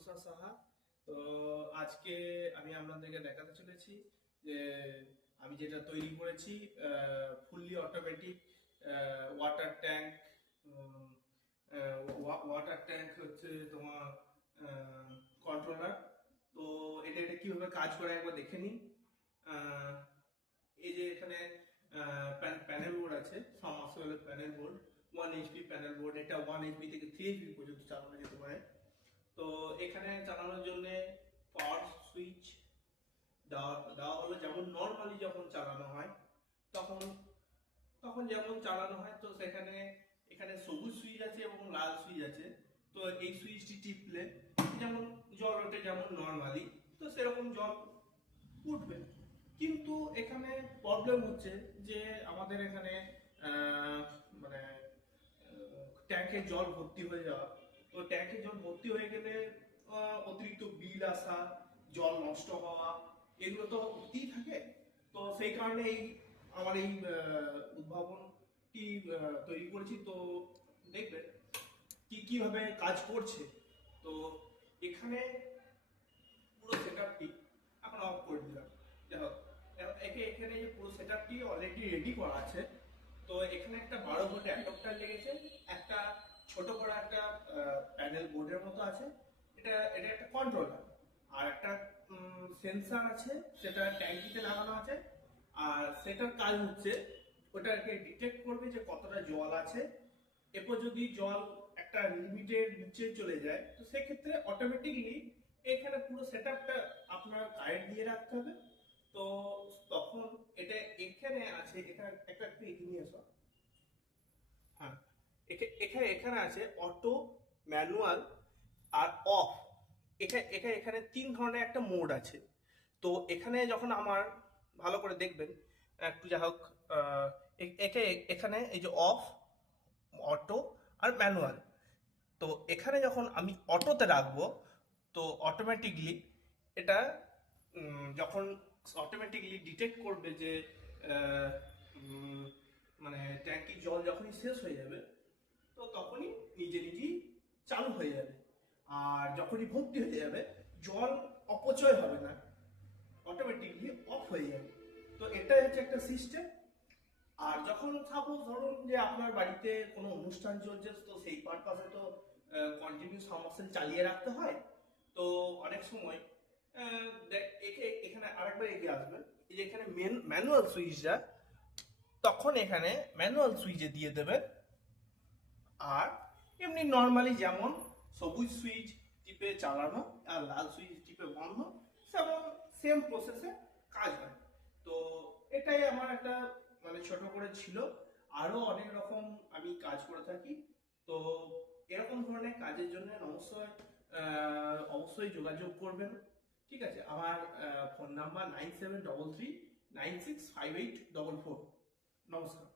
তুষার সাহা। তো আজকে আমি আপনাদেরকে দেখাতে চলেছি যে আমি যেটা তৈরি করেছি fully automatic water tank. Water tank হচ্ছে তোমার কন্ট্রোলার। তো এটা কিভাবে কাজ করে একবার দেখে নিন। আহ, এই যে এখানে প্যানেল বোর্ড আছে, submersible panel board, 1 HP panel board. এটা 1 HP থেকে 3 HP পর্যন্ত চালানো যেতে পারে। তো এখানে চালানোর জন্য পাওয়ার সুইচ দেওয়া দেওয়া হলো, যেমন নর্মালি যখন চালানো হয় তখন তখন যেমন চালানো হয়। তো সেখানে এখানে সবুজ সুইচ আছে এবং লাল সুইচ আছে। তো এই সুইচটি টিপলে যেমন জল ওঠে যেমন নর্মালি, তো সেরকম জল উঠবে। কিন্তু এখানে প্রবলেম হচ্ছে যে আমাদের এখানে মানে ট্যাঙ্কে জল ভর্তি হয়ে যাওয়া। তো ট্যাঙ্কে জল ভর্তি হয়ে গেলে অতিরিক্ত বিল আসা, জল নষ্ট হওয়া, এগুলো তো হতেই থাকে। তো সেই কারণে আমার এই উদ্ভাবনটি তৈরি করেছি। তো দেখবেন কিভাবে কাজ করছে। তো এখানে পুরো সেটআপটি এখন অফ করে দিলাম। দেখো, এখানে যে পুরো সেটআপটি অলরেডি রেডি করা আছে। তো এখানে একটা 12 ভোল্ট অ্যাডাপ্টার লেগেছে, একটা ছোট বড় একটা প্যানেল বোর্ডের মতো আছে। এটা একটা কন্ট্রোলার, আর একটা সেন্সর আছে, সেটা ট্যাঙ্কিতে লাগানো আছে। আর সেটার কাজ হচ্ছে ওটাকে ডিটেক্ট করবে যে কতটা জল আছে। এরপর যদি জল একটা লিমিটের নিচে চলে যায়, তো সেক্ষেত্রে অটোমেটিকলি এখানে পুরো সেটআপটা আপনার কারেন্ট দিয়ে রাখতে হবে। তো তখন এটা এখানে আছে, এখানে একটা একটু নিয়ে আসো। হ্যাঁ, এখানে এখানে আছে অটো, ম্যানুয়াল আর অফ। এখানে 3 ধরনের একটা মোড আছে। তো এখানে যখন আমার ভালো করে দেখবেন একটু, যা হোক, এখানে এই যে অফ, অটো আর ম্যানুয়াল। তো এখানে যখন আমি অটোতে রাখবো, তো অটোমেটিকলি এটা যখন অটোমেটিকলি ডিটেক্ট করবে যে আহ, উম, মানে ট্যাঙ্কির জল যখনই শেষ হয়ে যাবে, তো তখনই নিজে নিজেই চালু হয়ে যাবে। আর যখনই ভর্তি হয়ে যাবে, জল অপচয় হবে না, অটোমেটিকলি অফ হয়ে যাবে। তো এটাই হচ্ছে একটা সিস্টেম। আর যখন সাপোজ ধরুন যে আপনার বাড়িতে কোনো অনুষ্ঠান চলছে, তো সেই পারপাসে তো কন্টিনিউ সাবমার্সিবল চালিয়ে রাখতে হয়। তো অনেক সময় এখানে আরেকবার এগিয়ে আসবে, এই যে এখানে ম্যানুয়াল সুইচটা, তখন এখানে ম্যানুয়াল সুইচে দিয়ে দেবে। আর এমনি নর্মালি যেমন সবুজ সুইচ টিপে চালানো আর লাল সুইচ টিপে বন্ধ, সেমন সেম প্রসেসে কাজ হয়। তো এটাই আমার একটা মানে ছোট করে ছিল। আরো অনেক রকম আমি কাজ করে থাকি। তো এরকম ধরনের কাজের জন্য অবশ্যই যোগাযোগ করবেন। ঠিক আছে, আমার ফোন নাম্বার 9733965844। নমস্কার।